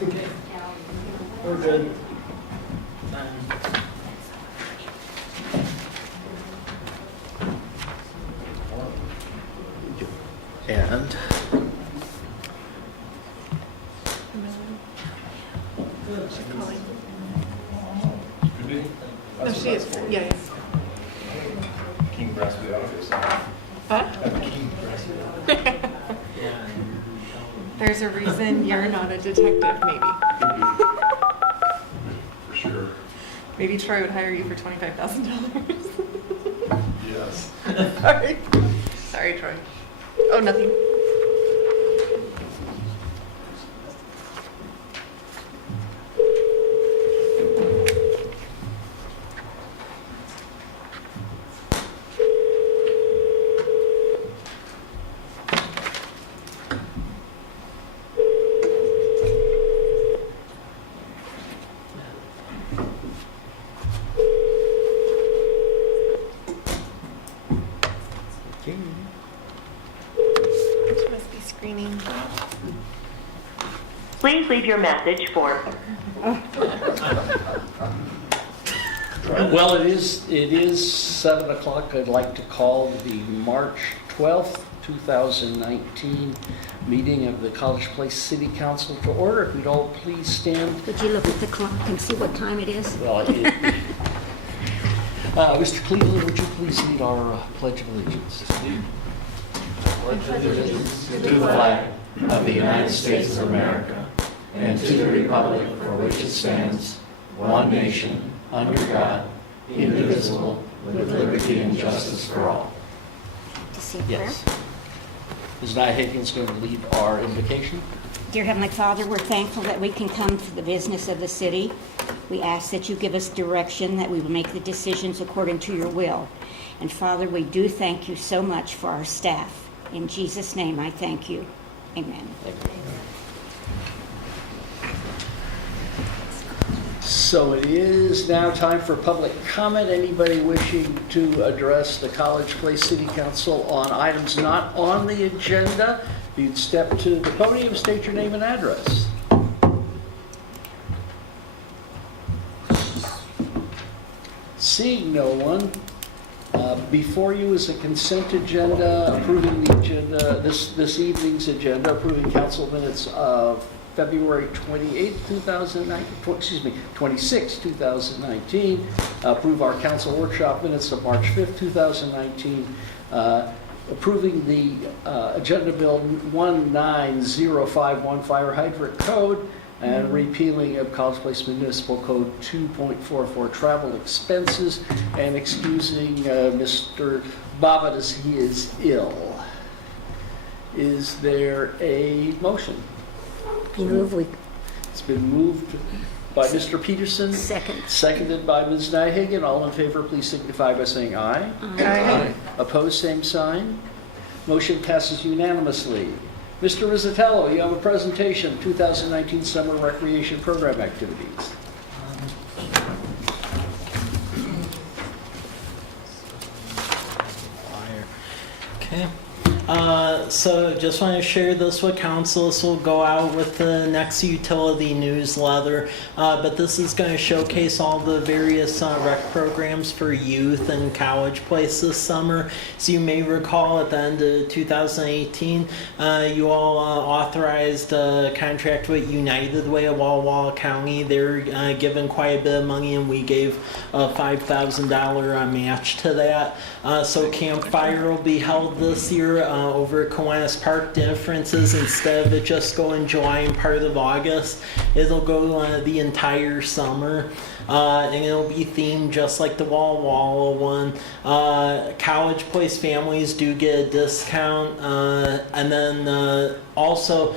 We're good. And No, she is. Yeah. King brass with the audio sound. Huh? King brass with the audio. There's a reason you're not a detective, maybe. For sure. Maybe Troy would hire you for $25,000. Yes. Sorry. Sorry, Troy. Oh, nothing. She must be screening. Please leave your message for. well, it is 7 o'clock. I'd like to call the March 12th, 2019 meeting of the College Place City Council to order. If we'd all please stand. Could you look at the clock and see what time it is? Well, Mr. Cleveland, would you please lead our Pledge of Allegiance? Pledge allegiance to the flag of the United States of America and to the republic for which it stands, one nation, under God, indivisible, with liberty and justice for all. To see a Yes. prayer? Ms. Nijhagen's going to lead our invocation. Dear Heavenly Father, we're thankful that we can come to the business of the city. We ask that you give us direction, that we will make the decisions according to your will. And Father, we do thank you so much for our staff. In Jesus' name, I thank you. Amen. So it is now time for public comment. Anybody wishing to address the College Place City Council on items not on the agenda, you'd step to the podium, state your name and address. Seeing no one, before you is a consent agenda, approving the agenda, this evening's agenda, approving council minutes of February 28th, 26, 2019, approve our council workshop minutes of March 5th, 2019, approving the agenda bill 19051 fire hydrant code, and repealing of College Place Municipal Code 2.44 travel expenses, and excusing Mr. Bobbitt as he is ill. Is there a motion? It's been moved by Mr. Peterson. Second. Seconded by Ms. Nijhagen. All in favor, please signify by saying aye. Aye. Opposed, same sign. Motion passes unanimously. Mr. Rizzatello, you have a presentation, 2019 Summer Recreation Program Activities. Okay. So just want to share this with council. This will go out with the next utility newsletter, but this is going to showcase all the various rec programs for youth and College Place this summer. So you may recall at the end of 2018, you all authorized a contract with United Way of Walla Walla County. They're giving quite a bit of money, and we gave a $5,000 match to that. So Campfire will be held this year over at Kiwanis Park. Difference is, instead of it just going July and part of August, it'll go the entire summer. And it'll be themed just like the Walla Walla one. College Place families do get a discount, and then also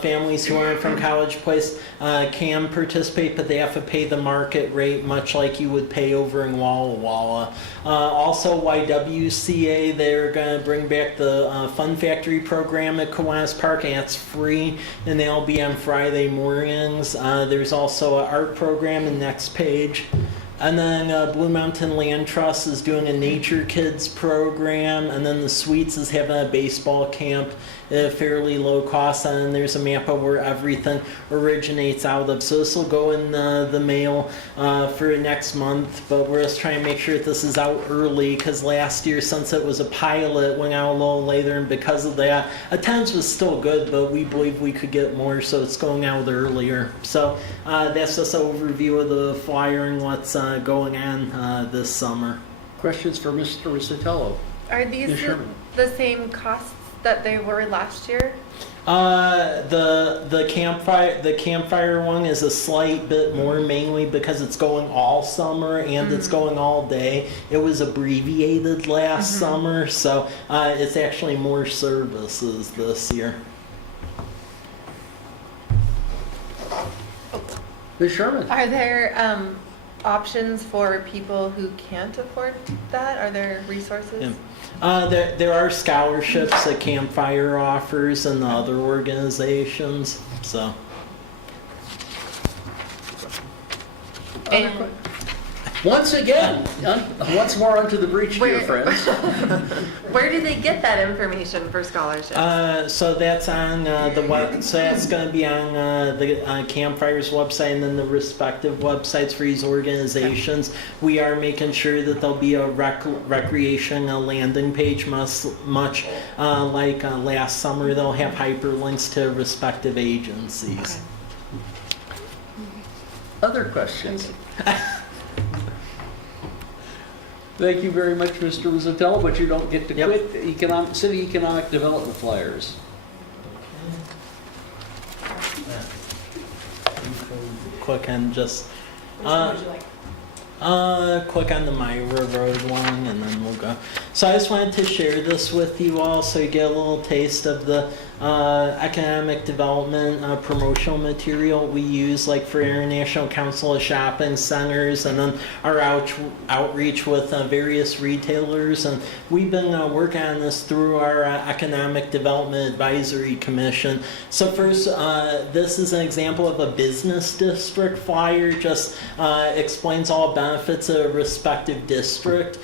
families who aren't from College Place can participate, but they have to pay the market rate, much like you would pay over in Walla Walla. Also, YWCA, they're going to bring back the Fun Factory program at Kiwanis Park, and it's free, and they'll be on Friday mornings. There's also an art program in next page. And then Blue Mountain Land Trust is doing a Nature Kids program, and then the Sweets is having a baseball camp at fairly low cost, and there's a map of where everything originates out of. So this will go in the mail for next month, but we're just trying to make sure that this is out early, because last year, since it was a pilot, went out a little later, and because of that, attendance was still good, but we believe we could get more, so it's going out earlier. So that's just an overview of the flyer and what's going on this summer. Questions for Mr. Rizzatello? Are these Yes, Sherman. the same costs that they were last year? The campfire one is a slight bit more, mainly because it's going all summer and it's going all day. It was abbreviated last summer, so it's actually more services this year. Ms. Sherman? Are there options for people who can't afford that? Are there resources? Yeah. There are scholarships that Campfire offers and the other organizations. So And Once again, once more onto the breach, dear friends. where do they get that information for scholarships? so that's on the web. So that's going to be on the Campfire's website and then the respective websites for these organizations. We are making sure that there'll be a recreation landing page, much like last summer. They'll have hyperlinks to respective agencies. Other questions? Thank you very much, Mr. Rizzatello, but you don't get to quit the city economic development flyers. Click on just click on the Myra Road one, and then we'll go. So I just wanted to share this with you all, so you get a little taste of the economic development promotional material we use, like for International Council of Shopping Centers, and then our outreach with various retailers. And we've been working on this through our Economic Development Advisory Commission. So first, this is an example of a business district flyer, just explains all benefits of a respective district.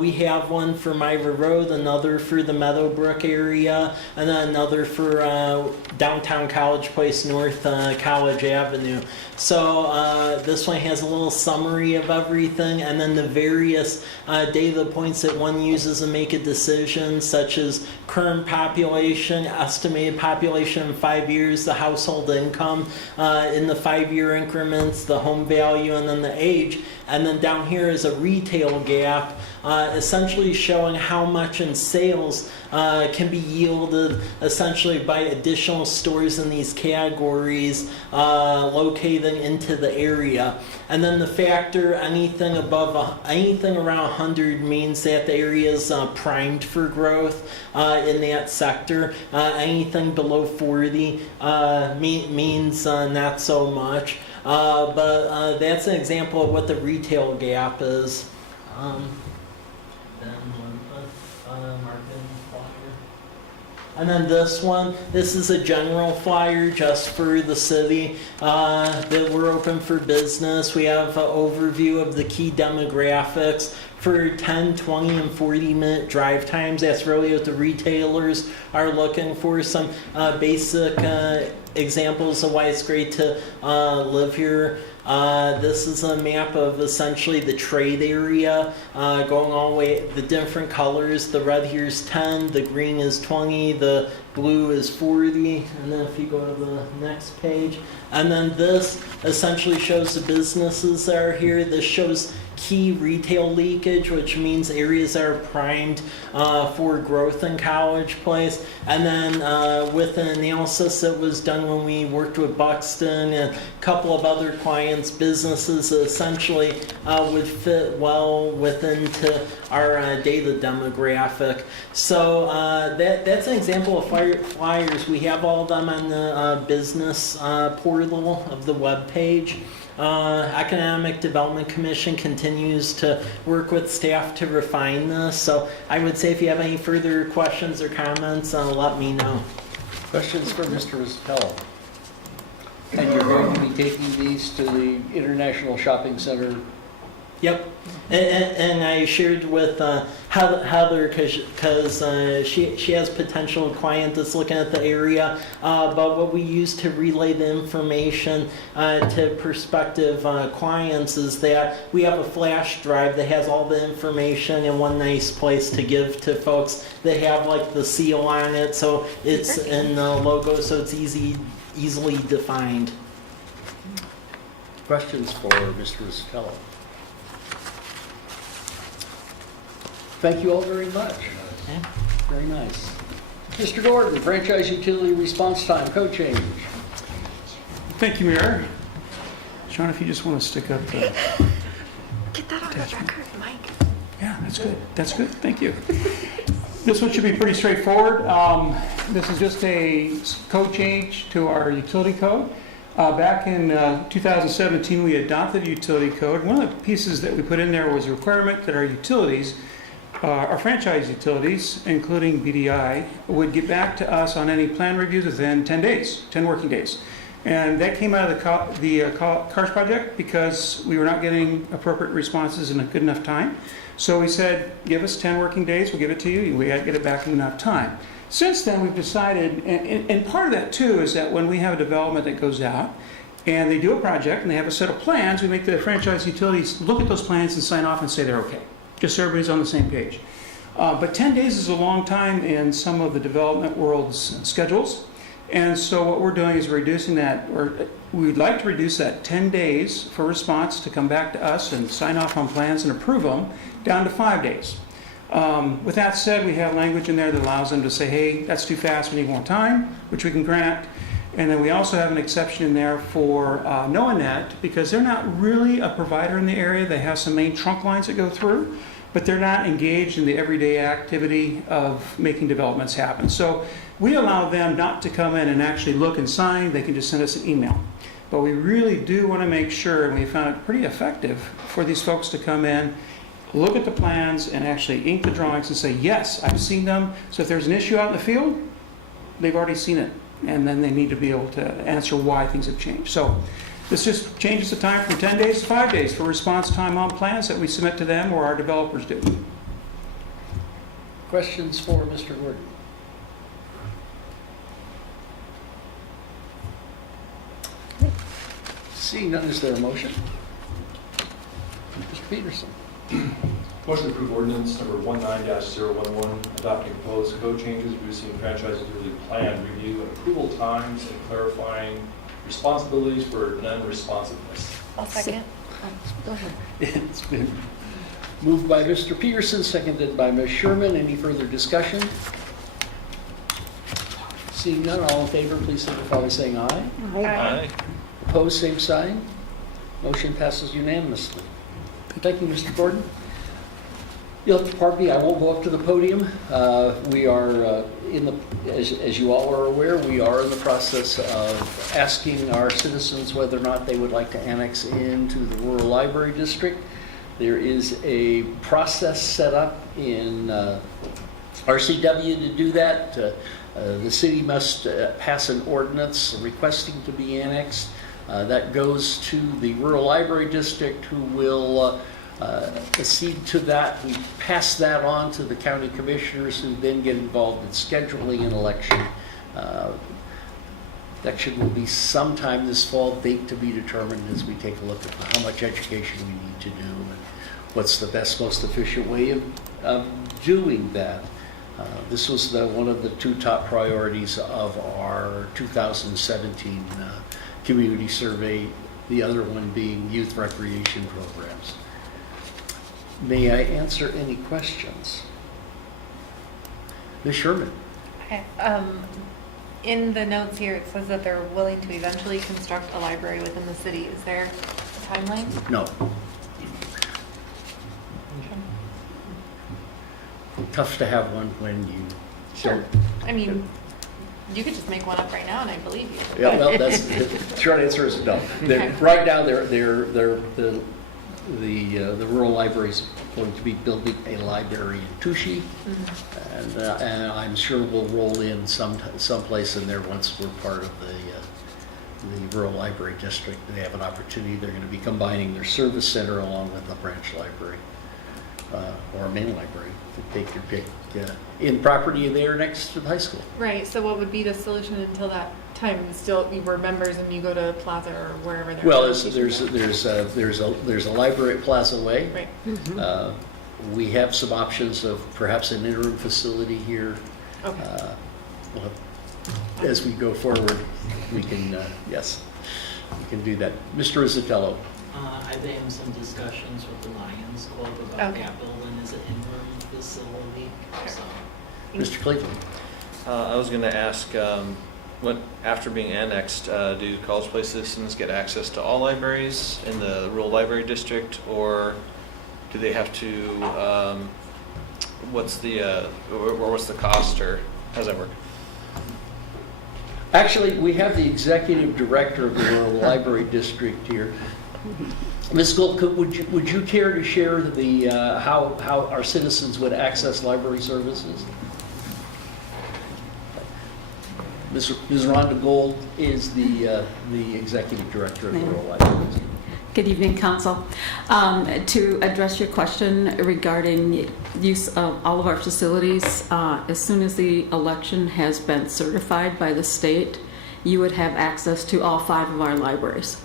We have one for Myra Road, another for the Meadowbrook area, and then another for downtown College Place, North College Avenue. So this one has a little summary of everything, and then the various data points that one uses to make a decision, such as current population, estimated population in 5 years, the household income in the 5-year increments, the home value, and then the age. And then down here is a retail gap, essentially showing how much in sales can be yielded essentially by additional stores in these categories locating into the area. And then the factor, anything around 100 means that the area is primed for growth in that sector. Anything below 40 means not so much. But that's an example of what the retail gap is. And then this one, this is a general flyer just for the city that we're open for business. We have an overview of the key demographics for 10, 20, and 40-minute drive times. That's really what the retailers are looking for. Some basic examples of why it's great to live here. This is a map of essentially the trade area going all the way, the different colors. The red here is 10, the green is 20, the blue is 40, and then if you go to the next page. And then this essentially shows the businesses that are here. This shows key retail leakage, which means areas that are primed for growth in College Place. And then with an analysis that was done when we worked with Buxton and a couple of other clients, businesses that essentially would fit well within our data demographic. So that's an example of flyers. We have all of them on the business portal of the web page. Economic Development Commission continues to work with staff to refine this. So I would say if you have any further questions or comments, let me know. Questions for Mr. Rizzatello? And you're going to be taking these to the International Shopping Center Yep, and I shared with Heather because she has potential client that's looking at the area. But what we use to relay the information to prospective clients is that we have a flash drive that has all the information in one nice place to give to folks. They have like the seal on it, so it's in the logo, so it's easily defined. Questions for Mr. Rosatello? Thank you all very much. Okay. Very nice. Mr. Gordon, franchise utility response time, code change. Thank you, Mayor. Sean, if you just want to stick up the... Get that on the record, Mike. Yeah, that's good. That's good. Thank you. This one should be pretty straightforward. This is just a code change to our utility code. Back in 2017, we adopted a utility code. One of the pieces that we put in there was a requirement that our utilities, our franchise utilities, including BDI, would get back to us on any plan reviews within 10 days, 10 working days. And that came out of the CARS project because we were not getting appropriate responses in a good enough time. So we said, give us 10 working days, we'll give it to you, we got to get it back in enough time. Since then, we've decided, and part of that too is that when we have a development that goes out and they do a project and they have a set of plans, we make the franchise utilities look at those plans and sign off and say they're okay, just so everybody's on the same page. But 10 days is a long time in some of the development world's schedules. And so what we're doing is reducing that, or we'd like to reduce that 10 days for response to come back to us and sign off on plans and approve them down to 5 days. With that said, we have language in there that allows them to say, hey, that's too fast, we need more time, which we can grant. And then we also have an exception in there for NOAANET, because they're not really a provider in the area. They have some main trunk lines that go through, but they're not engaged in the everyday activity of making developments happen. So we allow them not to come in and actually look and sign. They can just send us an email. But we really do want to make sure, and we found it pretty effective, for these folks to come in, look at the plans, and actually ink the drawings and say, yes, I've seen them. So if there's an issue out in the field, they've already seen it. And then they need to be able to answer why things have changed. So this just changes the time from 10 days to 5 days for response time on plans that we submit to them or our developers do. Questions for Mr. Gordon? Seeing none, is there a motion? Mr. Peterson. Motion to approve ordinance number 19-011, adopting proposed code changes, reducing franchise utility plan review and approval times, and clarifying responsibilities for non-responsiveness. I'll second. Go ahead. It's been moved by Mr. Peterson, seconded by Ms. Sherman. Any further discussion? Seeing none, all in favor, please signify by saying aye. Aye. Opposed, same sign. Motion passes unanimously. Thank you, Mr. Gordon. You'll have to pardon me, I won't go up to the podium. We are as you all are aware, we are in the process of asking our citizens whether or not they would like to annex into the rural library district. There is a process set up in RCW to do that. The city must pass an ordinance requesting to be annexed. That goes to the rural library district, who will accede to that. We pass that on to the county commissioners, who then get involved in scheduling an election. Election will be sometime this fall, date to be determined, as we take a look at how much education we need to do and what's the best, most efficient way of doing that. This was one of the two top priorities of our 2017 community survey, the other one being youth recreation programs. May I answer any questions? Ms. Sherman. Okay. In the notes here, it says that they're willing to eventually construct a library within the city. Is there a timeline? No. Tough to have one when you Sure. I mean, you could just make one up right now, and I believe you. Yeah, well, that's the short answer is no. Okay. Right now, the rural library is going to be building a library in Touchy, and I'm sure we'll roll in someplace in there once we're part of the rural library district. They have an opportunity. They're going to be combining their service center along with the branch library or a main library. Take your pick. In property there next to the high school. Right, so what would be the solution until that time? Still, you were members and you go to Plaza or wherever they're. Well, there's a library at Plaza Way. Right. We have some options of perhaps an interim facility here. Okay. We'll have- as we go forward, we can, yes, we can do that. Mr. Rizzatello. I've been in some discussions with the Lions Club about Okay. that building as an interim facility, so. Mr. Cleveland. I was going to ask, after being annexed, do College Place citizens get access to all libraries in the rural library district, or do they have to? What's the cost, or how does that work? Actually, we have the executive director of the rural library district here. Ms. Gold, would you care to share the how our citizens would access library services? Ms. Rhonda Gold is the executive director of the rural library district. Good evening, Council. To address your question regarding use of all of our facilities, as soon as the election has been certified by the state, you would have access to all 5 of our libraries,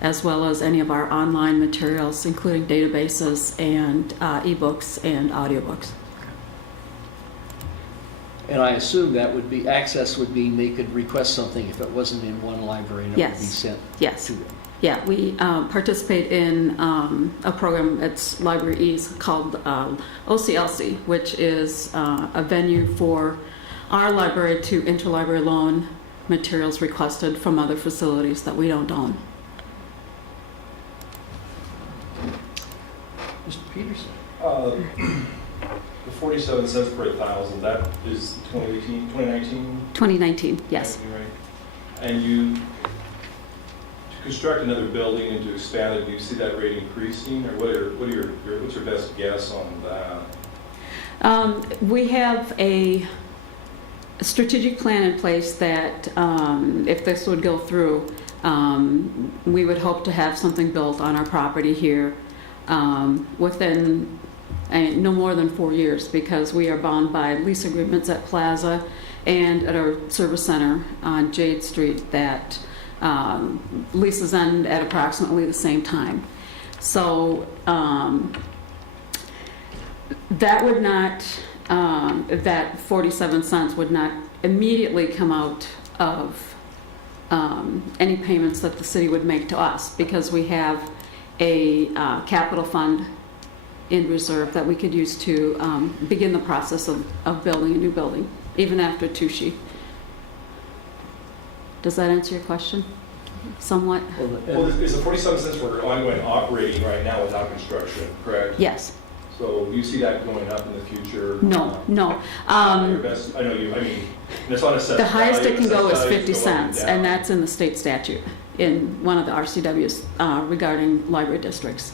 as well as any of our online materials, including databases and ebooks and audiobooks. And I assume that would be, access would mean they could request something if it wasn't in one library and it would be Yes. sent Yes. to them. Yeah, we participate in a program that's Library Ease called OCLC, which is a venue for our library to interlibrary loan materials requested from other facilities that we don't own. Mr. Peterson. The 47 cents per 1,000, that is 2019? 2019, yes. Right. And to construct another building and to expand it, do you see that rate increasing, or what's your best guess on that? We have a strategic plan in place that if this would go through, we would hope to have something built on our property here within no more than 4 years, because we are bound by lease agreements at Plaza and at our service center on Jade Street that leases end at approximately the same time. So that would not, that 47 cents would not immediately come out of any payments that the city would make to us, because we have a capital fund in reserve that we could use to begin the process of building a new building, even after Tushi. Does that answer your question somewhat? Well, is the 47 cents for ongoing operating right now without construction, correct? Yes. So you see that going up in the future? No, no. Your best, I mean, it's on assessed The highest value, it can go is assessed 50 value is going cents, down. and that's in the state statute, in one of the RCWs regarding library districts.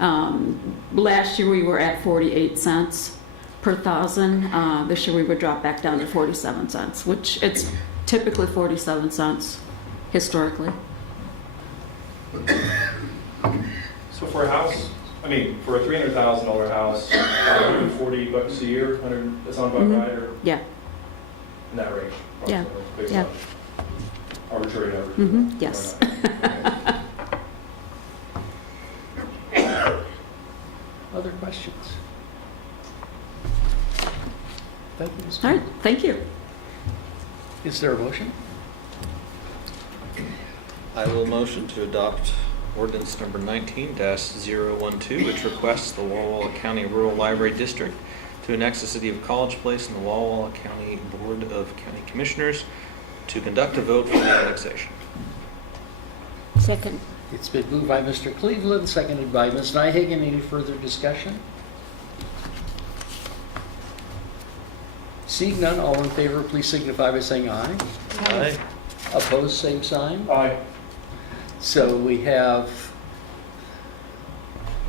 Last year we were at 48 cents per thousand. This year we would drop back down to 47 cents, which it's typically 47 cents historically. So for a house, I mean, for a $300,000 house, $140 a year, that sound about right, or Yeah. in that range? Yeah. approximately, based Yeah. on arbitrary numbers? Yes. Other questions? Thank you, Ms. All right, thank you. Is there a motion? I will motion to adopt ordinance number 19-012, which requests the Walla Walla County Rural Library District to annex the city of College Place and the Walla Walla County Board of County Commissioners to conduct a vote for the annexation. Second. It's been moved by Mr. Cleveland, seconded by Ms. Nyhagen. Any further discussion? Seeing none, all in favor, please signify by saying aye. Aye. Opposed, same sign. Aye. So we have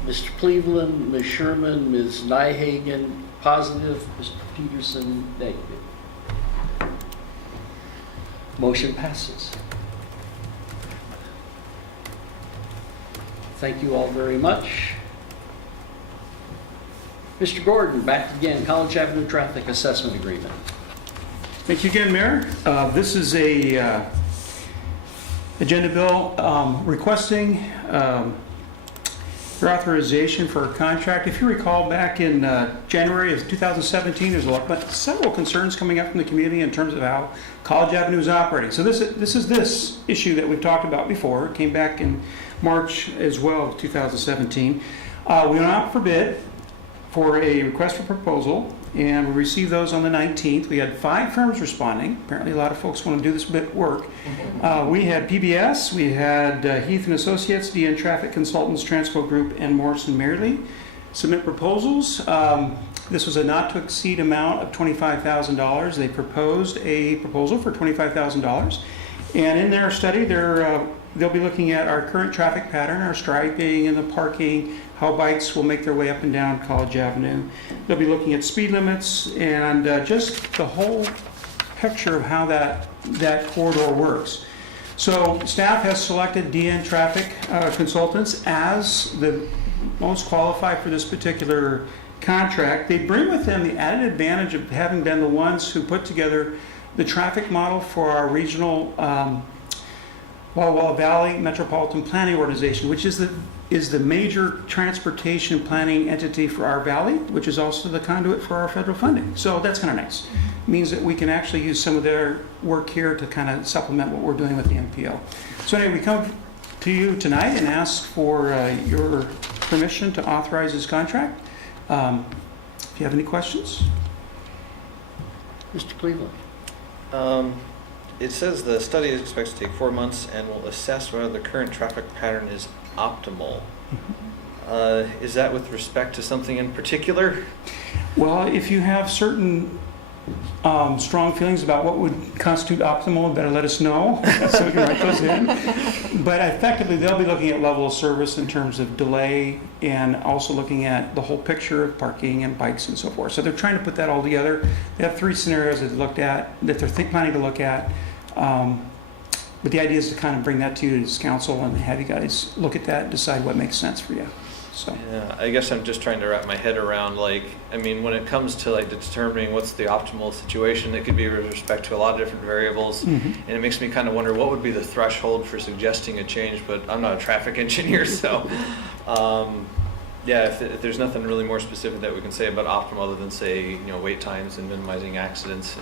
Mr. Cleveland, Ms. Sherman, Ms. Nyhagen, positive, Mr. Peterson, negative. Motion passes. Thank you all very much. Mr. Gordon, back again, College Avenue Traffic Assessment Agreement. Thank you again, Mayor. This is a agenda bill requesting your authorization for a contract. If you recall, back in January of 2017, there's several concerns coming up from the community in terms of how College Avenue is operating. So this is this issue that we've talked about before. It came back in March as well of 2017. We went out for bid for a request for proposal, and we received those on the 19th. We had 5 firms responding. Apparently a lot of folks want to do this bit work. We had PBS, we had Heath & Associates, DN Traffic Consultants, Transpo Group, and Morrison Merrily submit proposals. This was a not-to-exceed amount of $25,000. They proposed a proposal for $25,000. And in their study, they'll be looking at our current traffic pattern, our striping and the parking, how bikes will make their way up and down College Avenue. They'll be looking at speed limits and just the whole picture of how that corridor works. So staff has selected DN Traffic Consultants as the most qualified for this particular contract. They bring with them the added advantage of having been the ones who put together the traffic model for our regional Walla Walla Valley Metropolitan Planning Organization, which is the major transportation planning entity for our valley, which is also the conduit for our federal funding. So that's kind of nice. It means that we can actually use some of their work here to kind of supplement what we're doing with the MPO. So anyway, we come to you tonight and ask for your permission to authorize this contract. If you have any questions. Mr. Cleveland. It says the study is expected to take 4 months and will assess whether the current traffic pattern is optimal. Is that with respect to something in particular? Well, if you have certain strong feelings about what would constitute optimal, better let us know so we can write those in. But effectively, they'll be looking at level of service in terms of delay and also looking at the whole picture of parking and bikes and so forth. So they're trying to put that all together. They have 3 scenarios that they're planning to look at. But the idea is to kind of bring that to you as council and have you guys look at that and decide what makes sense for you. So. Yeah, I guess I'm just trying to wrap my head around, when it comes to determining what's the optimal situation, it could be with respect to a lot of different variables. Mm-hmm. And it makes me kind of wonder what would be the threshold for suggesting a change, but I'm not a traffic engineer, so if there's nothing really more specific that we can say about optimal other than say, wait times and minimizing accidents,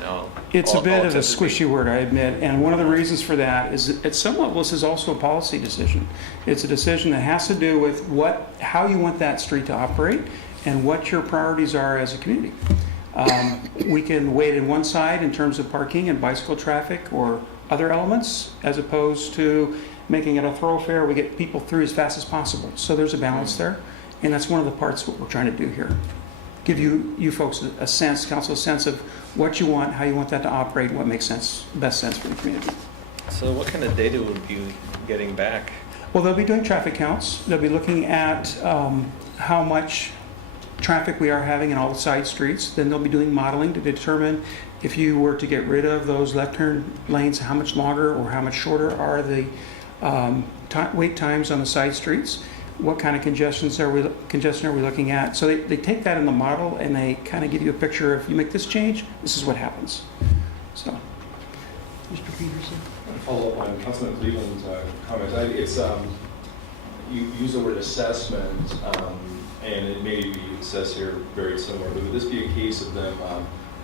It's a bit of a squishy word, I admit, and one of the reasons for that is at some level this is also a policy decision. It's a decision that has to do with how you want that street to operate and what your priorities are as a community. We can wait in one side in terms of parking and bicycle traffic or other elements as opposed to making it a thoroughfare. We get people through as fast as possible. So there's a balance there. And that's one of the parts what we're trying to do here. Give you folks a sense, council, a sense of what you want, how you want that to operate, what makes best sense for the community. So what kind of data would you be getting back? Well, they'll be doing traffic counts. They'll be looking at how much traffic we are having in all the side streets. Then they'll be doing modeling to determine if you were to get rid of those left turn lanes, how much longer or how much shorter are the wait times on the side streets. What kind of congestion are we looking at? So they take that in the model and they kind of give you a picture of, you make this change, this is what happens. So, Mr. Peterson. Follow up on Councilman Cleveland's comments. You use the word assessment, and it may be assessed here very similar, but would this be a case of them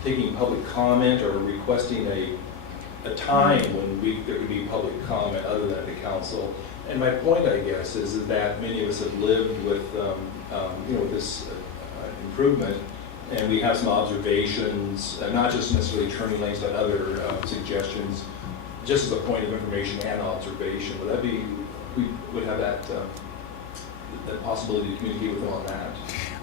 taking public comment or requesting a time when there could be public comment other than at the council? And my point, I guess, is that many of us have lived with, this improvement, and we have some observations, not just necessarily turning lanes, but other suggestions, just as a point of information and observation. We would have that possibility to communicate with them on that?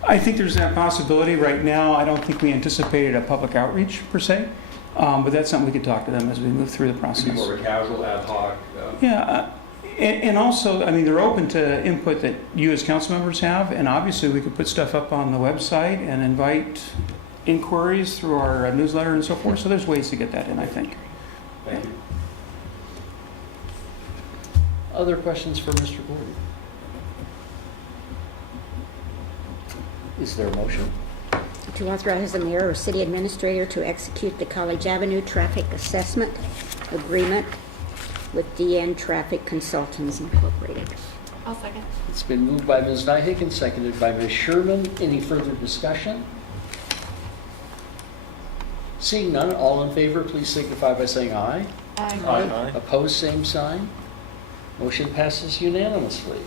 I think there's that possibility. Right now, I don't think we anticipated a public outreach per se, but that's something we could talk to them as we move through the process. More of a casual, ad hoc. Yeah. And also, they're open to input that you as council members have, and obviously we could put stuff up on the website and invite inquiries through our newsletter and so forth. So there's ways to get that in, I think. Thank you. Other questions for Mr. Gordon? Is there a motion? To authorize the mayor or city administrator to execute the College Avenue Traffic Assessment Agreement with DN Traffic Consultants Incorporated. I'll second. It's been moved by Ms. Nyhick and seconded by Ms. Sherman. Any further discussion? Seeing none, all in favor, please signify by saying aye. Aye. Opposed, same sign. Motion passes unanimously.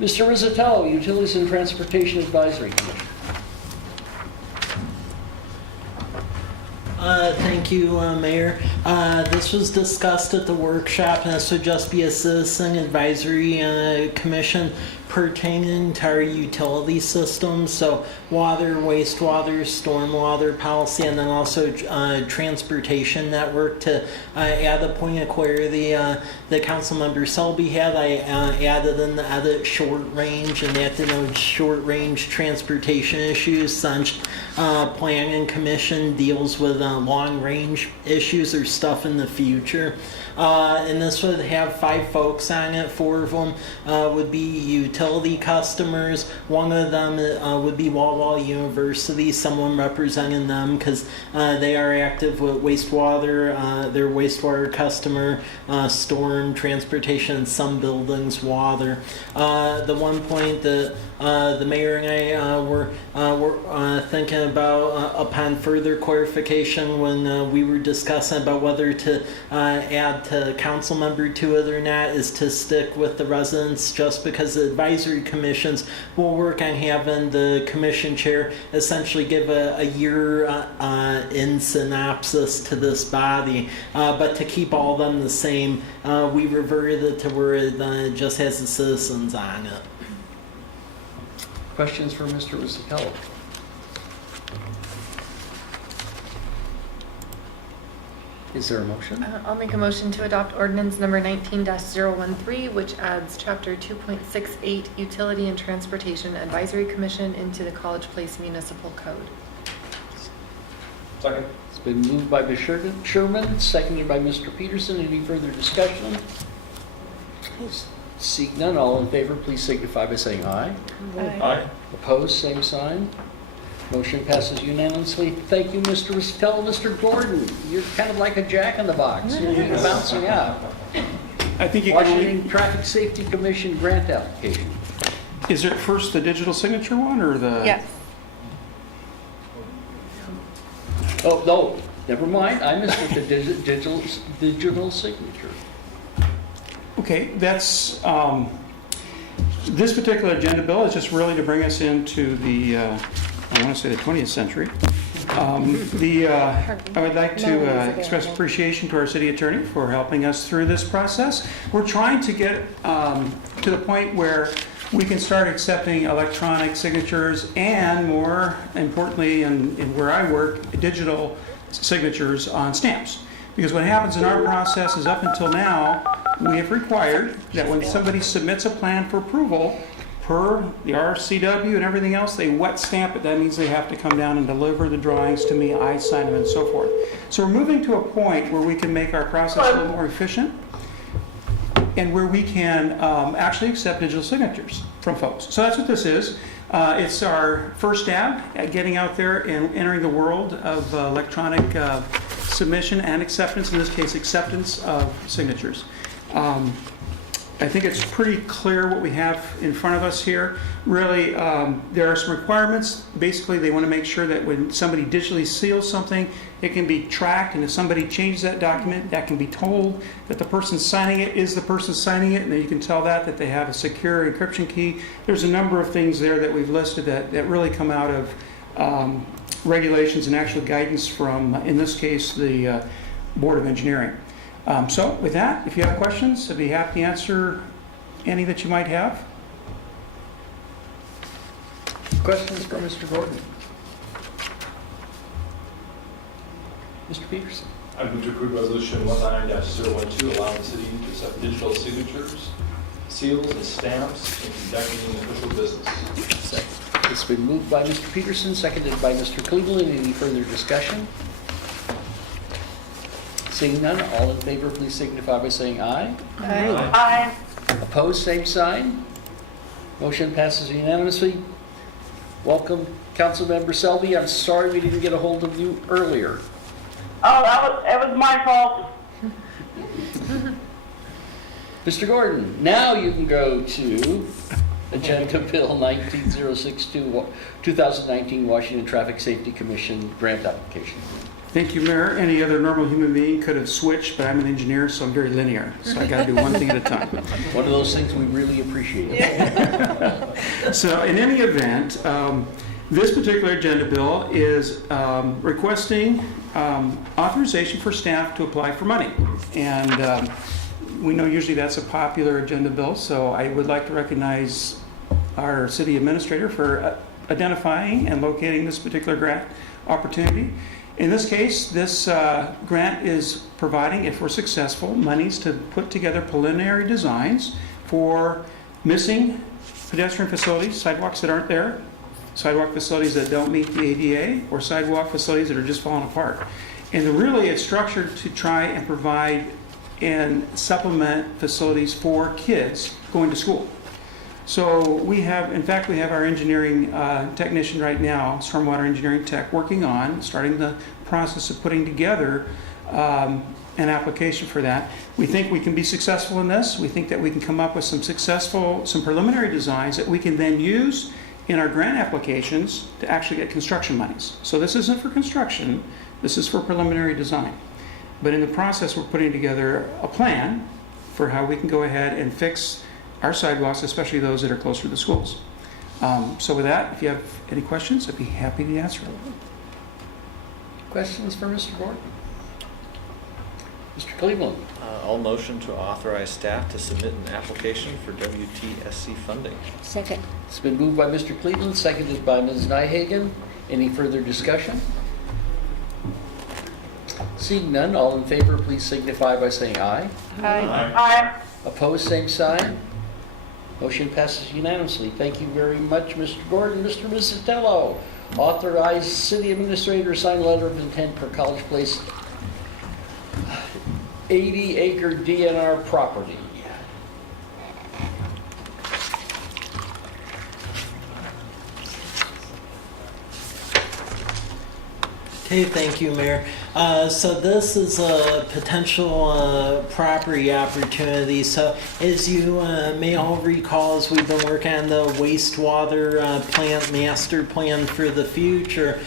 Mr. Rizzatello, Utilities and Transportation Advisory Commission. Thank you, Mayor. This was discussed at the workshop, and this would just be a citizen advisory commission pertaining to our utility system. So water, wastewater, stormwater policy, and then also transportation network. To add a point of clarity, the council member Selby had, I added in the edit short range, and that denotes short range transportation issues since planning commission deals with long range issues or stuff in the future. And this would have 5 folks on it. 4 of them would be utility customers. 1 of them would be Wall University, someone representing them because they are active with wastewater, their wastewater customer, storm, transportation, and some buildings, water. The one point that the mayor and I were thinking about upon further clarification when we were discussing about whether to add to council member to it or not is to stick with the residents, just because the advisory commissions will work on having the commission chair essentially give a year in synopsis to this body, but to keep all of them the same, we reverted it to where it just has the citizens on it. Questions for Mr. Rizzatello? Is there a motion? I'll make a motion to adopt ordinance number 19-013, which adds chapter 2.68 Utility and Transportation Advisory Commission into the College Place Municipal Code. Second. It's been moved by Ms. Sherman, seconded by Mr. Peterson. Any further discussion? Seeing none, all in favor, please signify by saying aye. Aye. Opposed, same sign. Motion passes unanimously. Thank you, Mr. Rizzatello. Mr. Gordon, you're kind of like a jack-in-the-box. You're bouncing out. I think you Washington can. Traffic Safety Commission grant application. Is it first the digital signature one or the? Yes. Oh, no, never mind. I missed the digital signature. Okay, that's, this particular agenda bill is just really to bring us into the, I want to say the 20th century. I would like to express appreciation to our city attorney for helping us through this process. We're trying to get to the point where we can start accepting electronic signatures and, more importantly, in where I work, digital signatures on stamps. Because what happens in our process is, up until now, we have required that when somebody submits a plan for approval, per the RCW and everything else, they wet stamp it. That means they have to come down and deliver the drawings to me, I sign them, and so forth. So we're moving to a point where we can make our process a little more efficient, and where we can actually accept digital signatures from folks. So that's what this is. It's our first stab at getting out there and entering the world of electronic submission and acceptance, in this case acceptance of signatures. I think it's pretty clear what we have in front of us here. Really, there are some requirements. Basically, they want to make sure that when somebody digitally seals something, it can be tracked, and if somebody changes that document, that can be told that the person signing it is the person signing it, and then you can tell that they have a secure encryption key. There's a number of things there that we've listed that really come out of regulations and actual guidance from, in this case, the Board of Engineering. So with that, if you have questions, I'd be happy to answer any that you might have. Questions for Mr. Gordon? Mr. Peterson? I move to approve resolution 19-012, allowing the city to accept digital signatures, seals, and stamps in conducting official business. It's been moved by Mr. Peterson, seconded by Mr. Cleveland. Any further discussion? Seeing none, all in favor, please signify by saying aye. Aye. Opposed, same sign. Motion passes unanimously. Welcome, Councilmember Selby. I'm sorry we didn't get a hold of you earlier. Oh, that was my fault. Mr. Gordon, now you can go to Agenda Bill 19062, 2019 Washington Traffic Safety Commission grant application. Thank you, Mayor. Any other normal human being could have switched, but I'm an engineer, so I'm very linear. So I got to do one thing at a time. One of those things we really appreciate. So in any event, this particular agenda bill is requesting authorization for staff to apply for money. And we know usually that's a popular agenda bill, so I would like to recognize our city administrator for identifying and locating this particular grant opportunity. In this case, this grant is providing, if we're successful, monies to put together preliminary designs for missing pedestrian facilities, sidewalks that aren't there, sidewalk facilities that don't meet the ADA, or sidewalk facilities that are just falling apart. And really, it's structured to try and provide and supplement facilities for kids going to school. So we have, in fact, we have our engineering technician right now, stormwater engineering tech, working on starting the process of putting together an application for that. We think we can be successful in this. We think that we can come up with some preliminary designs that we can then use in our grant applications to actually get construction monies. So this isn't for construction, this is for preliminary design. But in the process, we're putting together a plan for how we can go ahead and fix our sidewalks, especially those that are closer to the schools. So with that, if you have any questions, I'd be happy to answer them. Questions for Mr. Gordon? Mr. Cleveland? I'll motion to authorize staff to submit an application for WTSC funding. Second. It's been moved by Mr. Cleveland, seconded by Ms. Nyhagen. Any further discussion? Seeing none, all in favor, please signify by saying aye. Aye. Opposed, same sign. Motion passes unanimously. Thank you very much, Mr. Gordon. Mr. Mizzatello, authorize city administrator sign letter of intent for College Place 80-acre DNR property. Okay, thank you, Mayor. So this is a potential property opportunity. So as you may all recall, as we've been working on the wastewater plant master plan for the future,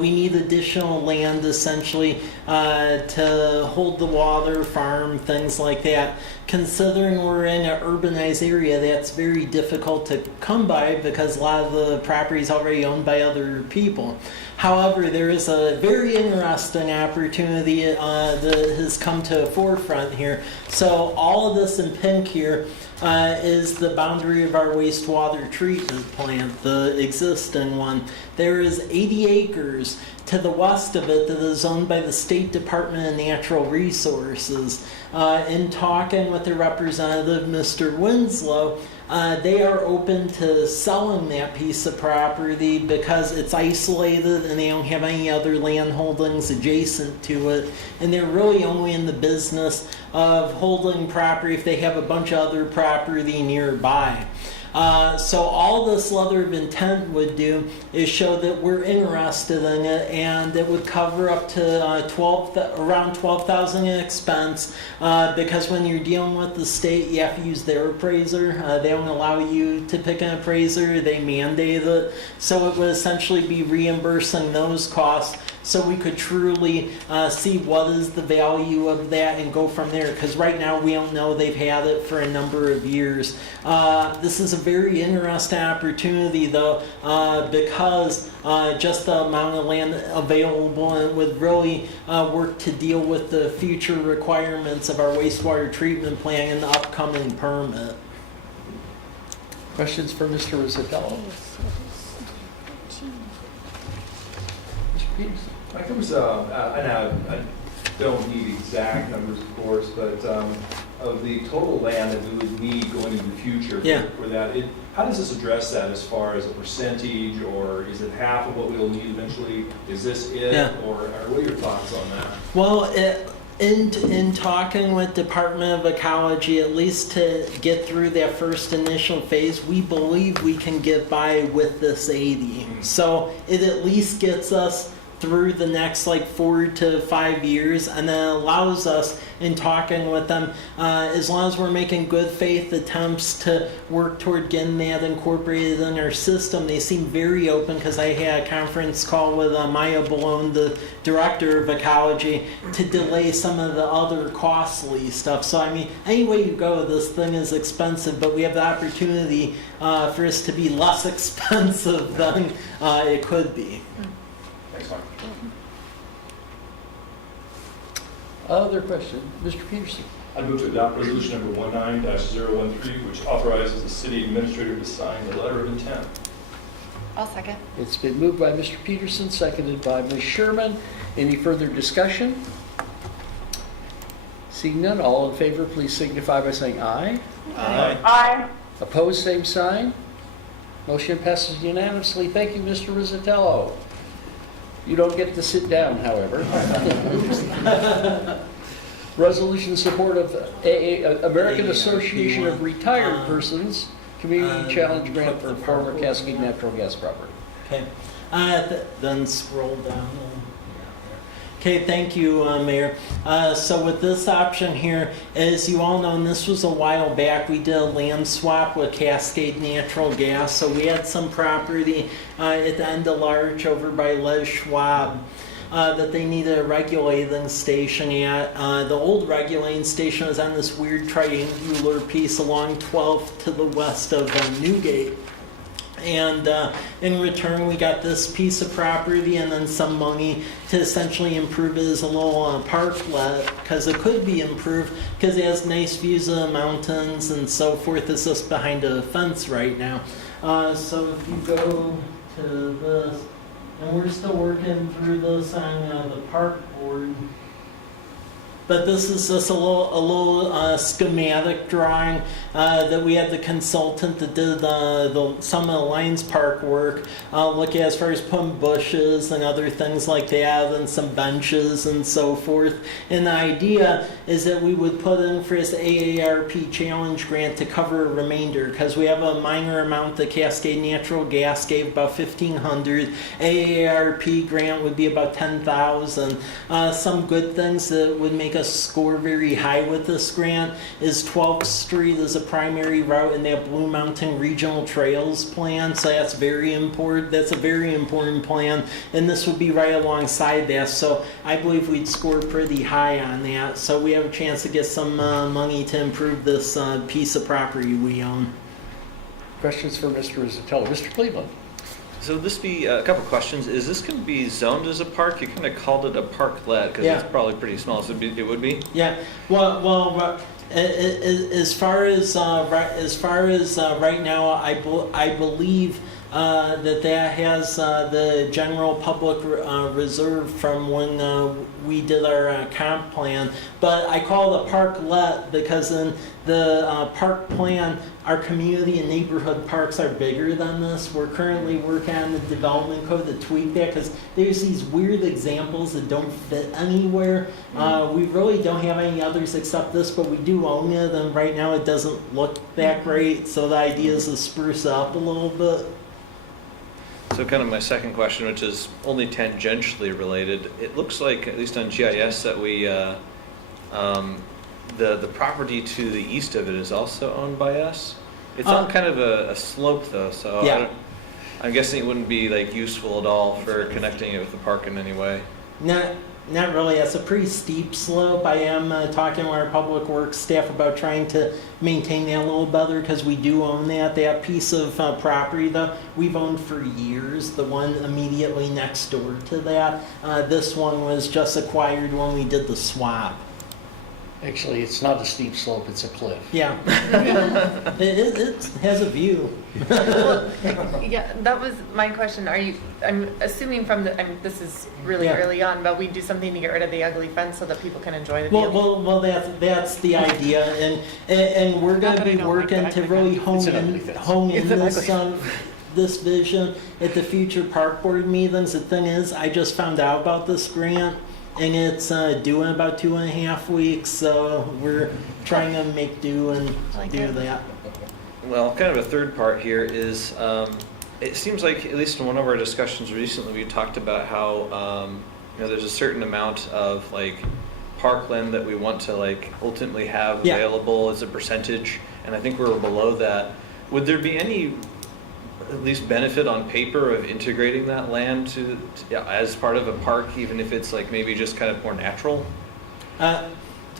we need additional land essentially to hold the water, farm, things like that. Considering we're in an urbanized area, that's very difficult to come by because a lot of the property is already owned by other people. However, there is a very interesting opportunity that has come to the forefront here. So all of this in pink here is the boundary of our wastewater treatment plant, the existing one. There is 80 acres to the west of it that is owned by the State Department of Natural Resources. In talking with the representative, Mr. Winslow, they are open to selling that piece of property because it's isolated and they don't have any other land holdings adjacent to it. And they're really only in the business of holding property if they have a bunch of other property nearby. So all this letter of intent would do is show that we're interested in it, and it would cover up to around $12,000 in expense, because when you're dealing with the state, you have to use their appraiser. They don't allow you to pick an appraiser; they mandate it. So it would essentially be reimbursing those costs, so we could truly see what is the value of that and go from there. Because right now we don't know. They've had it for a number of years. This is a very interesting opportunity, though, because just the amount of land available, and it would really work to deal with the future requirements of our wastewater treatment plant and the upcoming permit. Questions for Mr. Rizzatello? Mr. Peters? I think it was, and I don't need exact numbers, of course, but of the total land that we would need going into the future for that, how does this address that as far as a percentage, or is it half of what we'll need eventually? Is this it, or what are your thoughts on that? Well, In talking with Department of Ecology, at least to get through that first initial phase, we believe we can get by with this 80. So it at least gets us through the next like 4 to 5 years, and then allows us, in talking with them, as long as we're making good faith attempts to work toward getting that incorporated in our system. They seem very open, because I had a conference call with Maya Balone, the director of ecology, to delay some of the other costly stuff. So I mean, any way you go, this thing is expensive, but we have the opportunity for us to be less expensive than it could be. Thanks, Mark. Other question? Mr. Peterson? I move to adopt resolution number 19-013, which authorizes the city administrator to sign the letter of intent. I'll second. It's been moved by Mr. Peterson, seconded by Ms. Sherman. Any further discussion? Seeing none, all in favor, please signify by saying aye. Aye. Aye. Opposed, same sign. Motion passes unanimously. Thank you, Mr. Rizzatello. You don't get to sit down, however. Resolution in support of American Association of Retired Persons Community Challenge Grant for former Cascade Natural Gas property. Okay, then scroll down. Okay, thank you, Mayor. So with this option here, as you all know, and this was a while back, we did a land swap with Cascade Natural Gas. So we had some property at the end of Larch over by Les Schwab that they needed a regulating station at. The old regulating station was on this weird triangular piece along 12th to the west of Newgate. And in return, we got this piece of property and then some money to essentially improve it as a little parklet, because it could be improved because it has nice views of the mountains and so forth. It's just behind a fence right now. So if you go to this, and we're still working through this on the park board. But this is just a little schematic drawing that we had the consultant that did some of the Lions Park work look at, as far as putting bushes and other things like that, and some benches and so forth. And the idea is that we would put in for this AARP challenge grant to cover a remainder, because we have a minor amount that Cascade Natural Gas gave, about $1,500. AARP grant would be about $10,000. Some good things that would make us score very high with this grant is 12th Street is a primary route in that Blue Mountain Regional Trails plan, so that's very important. That's a very important plan, and this would be right alongside that, so I believe we'd score pretty high on that. So we have a chance to get some money to improve this piece of property we own. Questions for Mr. Rizzatello? Mr. Cleveland? So this be a couple questions. Is this going to be zoned as a park? You kind of called it a parklet because Yeah. it's probably pretty small. So it would be. Yeah. Well. As far as right now, I believe that has the general public reserve from when we did our comp plan. But I call it a parklet because in the park plan, our community and neighborhood parks are bigger than this. We're currently working on the development code to tweak that, because there's these weird examples that don't fit anywhere. We really don't have any others except this, but we do own it, and right now it doesn't look that great. So the idea is to spruce it up a little bit. So kind of my second question, which is only tangentially related. It looks like, at least on GIS, that we the property to the east of it is also owned by us. It's on kind of a slope though, so Yeah. I'm guessing it wouldn't be like useful at all for connecting it with the park in any way. Not really. It's a pretty steep slope. I am talking to our public works staff about trying to maintain that a little better, because we do own that piece of property though. We've owned for years, the one immediately next door to that. This one was just acquired when we did the swap. Actually, it's not a steep slope, it's a cliff. Yeah. It has a view. Well, yeah, that was my question. I'm assuming from this is really Yeah. early on, but we do something to get rid of the ugly fence so that people can enjoy the view. Well, that's the idea, and we're going to be working to really hone in this vision at the future park board meetings. The thing is, I just found out about this grant and it's due in about 2.5 weeks, so we're trying to make do and do that. Well, kind of a third part here is, it seems like, at least in one of our discussions recently, we talked about how, there's a certain amount of like parkland that we want to like ultimately have available as a percentage, and I think we're below that. Would there be any, at least benefit on paper of integrating that land to as part of a park, even if it's like maybe just kind of more natural?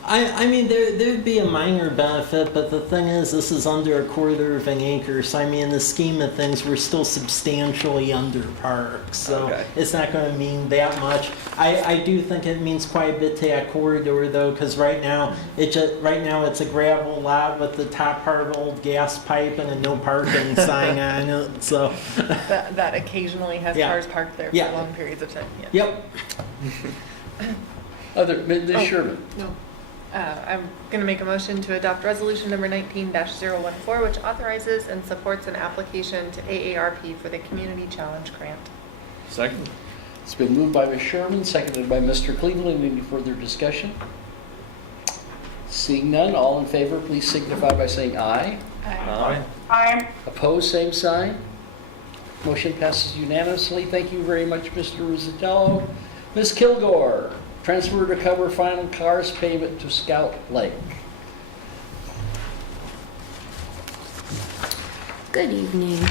I mean, there'd be a minor benefit, but the thing is, this is under 1/4 of an acre, so I mean, in the scheme of things, we're still substantially under park, so it's not going to mean that much. I do think it means quite a bit to that corridor, though, because right now it's a gravel lot with the top part of an old gas pipe and a no parking sign on it, so. That occasionally has cars parked there for long periods of time. Yeah. Yep. Ms. Sherman? No. I'm going to make a motion to adopt resolution number 19-014, which authorizes and supports an application to AARP for the Community Challenge Grant. Second. It's been moved by Ms. Sherman, seconded by Mr. Cleveland. Any further discussion? Seeing none, all in favor, please signify by saying aye. Aye. Aye. Opposed, same sign. Motion passes unanimously. Thank you very much, Mr. Rizzatello. Ms. Kilgore, transfer to cover final cars payment to Scout Lake. Good evening.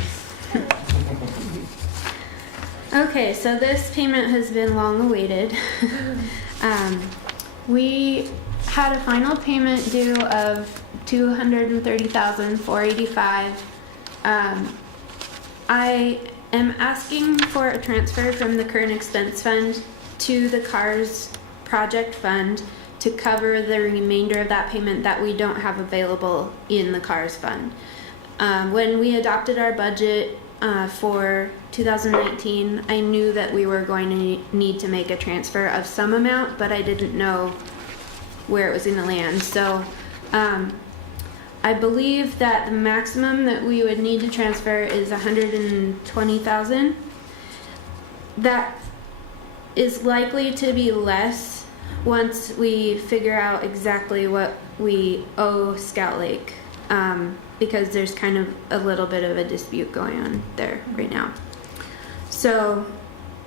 Okay, so this payment has been long awaited. We had a final payment due of $230,485. I am asking for a transfer from the current expense fund to the CARS project fund to cover the remainder of that payment that we don't have available in the CARS fund. When we adopted our budget for 2019, I knew that we were going to need to make a transfer of some amount, but I didn't know where it was going to land. So I believe that the maximum that we would need to transfer is $120,000. That is likely to be less once we figure out exactly what we owe Scout Lake, because there's kind of a little bit of a dispute going on there right now. So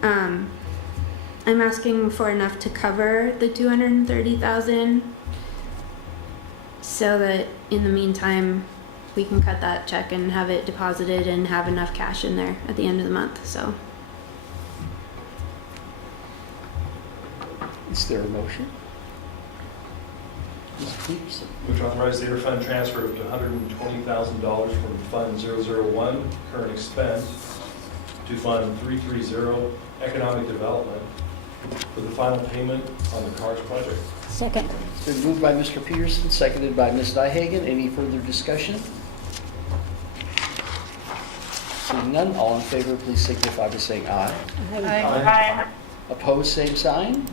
I'm asking for enough to cover the $230,000 so that in the meantime we can cut that check and have it deposited and have enough cash in there at the end of the month. So Is there a motion? Ms. Peterson. Which authorized the interfund transfer of $120,000 from Fund 001, current expense, to Fund 330, economic development, for the final payment on the CARS project. Second. It's been moved by Mr. Peterson, seconded by Ms. Nyhagen. Any further discussion? Seeing none, all in favor, please signify by saying aye. Aye. Opposed, same sign.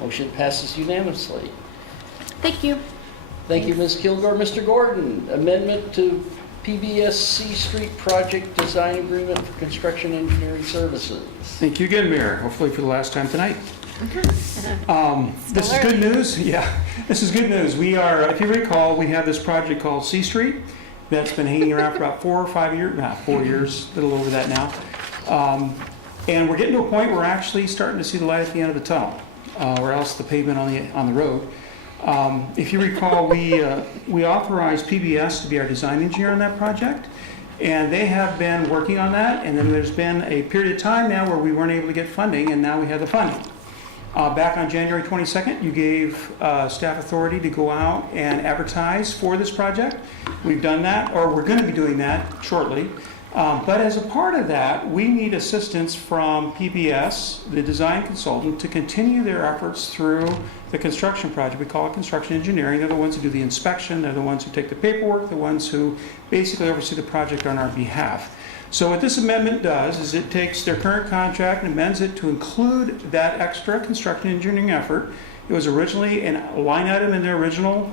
Motion passes unanimously. thank you. Thank you, Ms. Kilgore. Mr. Gordon, amendment to PBS C Street Project Design Agreement for Construction Engineering Services. Thank you again, Mayor. Hopefully for the last time tonight. This is good news. Yeah, this is good news. We are, if you recall, we have this project called C Street that's been hanging around for about 4 or 5 years, 4 years, a little over that now. And we're getting to a point where we're actually starting to see the light at the end of the tunnel, or else the pavement on the road. If you recall, we authorized PBS to be our design engineer on that project, and they have been working on that, and then there's been a period of time now where we weren't able to get funding, and now we have the funding. Back on January 22nd, you gave staff authority to go out and advertise for this project. We've done that, or we're going to be doing that shortly. But as a part of that, we need assistance from PBS, the design consultant, to continue their efforts through the construction project. We call it construction engineering. They're the ones who do the inspection. They're the ones who take the paperwork, the ones who basically oversee the project on our behalf. So what this amendment does is it takes their current contract and amends it to include that extra construction engineering effort. It was originally a line item in their original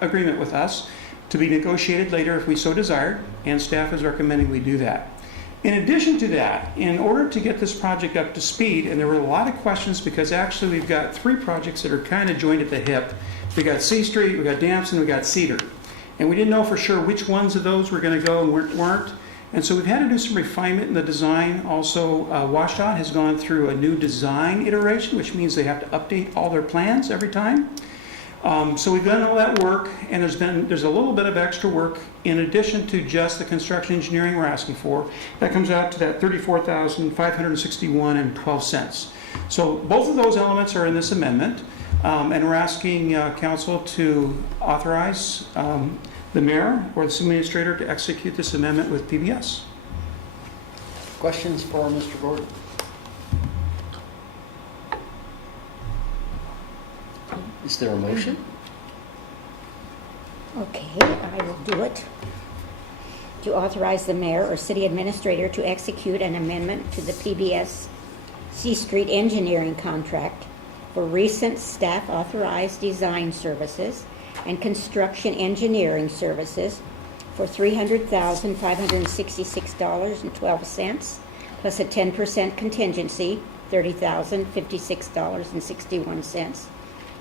agreement with us, to be negotiated later if we so desired, and staff is recommending we do that. In addition to that, in order to get this project up to speed, and there were a lot of questions because actually we've got 3 projects that are kind of joined at the hip. We got C Street, we got Damson, we got Cedar. And we didn't know for sure which ones of those were going to go and weren't. And so we've had to do some refinement in the design. Also, WashDOT has gone through a new design iteration, which means they have to update all their plans every time. So we've done all that work, and there's a little bit of extra work in addition to just the construction engineering we're asking for. That comes out to that $34,561.12. So both of those elements are in this amendment, and we're asking council to authorize the mayor or the city administrator to execute this amendment with PBS. Questions for Mr. Gordon? Is there a motion? Okay, I will do it. To authorize the mayor or city administrator to execute an amendment to the PBS C Street engineering contract for recent staff authorized design services and construction engineering services for $300,566.12 plus a 10% contingency, $30,056.61,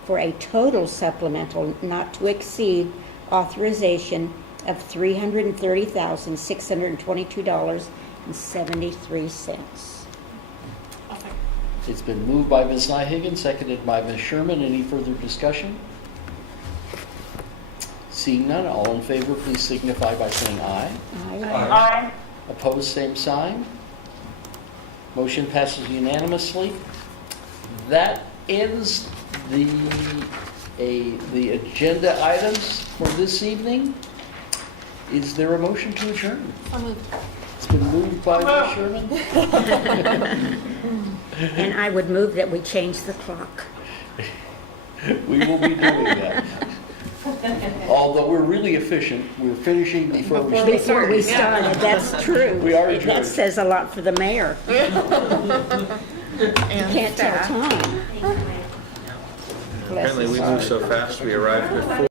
for a total supplemental not to exceed authorization of $330,622.73. It's been moved by Ms. Nyhagen, seconded by Ms. Sherman. Any further discussion? Seeing none, all in favor, please signify by saying aye. Aye. Opposed, same sign. Motion passes unanimously. That ends the agenda items for this evening. Is there a motion to adjourn? It's been moved by Ms. Sherman. And I would move that we change the clock. We will be doing that. Although we're really efficient, we're finishing before we start. Before we started, that's true. We are That adjourned. says a lot for the mayor. You And can't tell staff. time. Bless Apparently his we heart. move so fast, we arrived before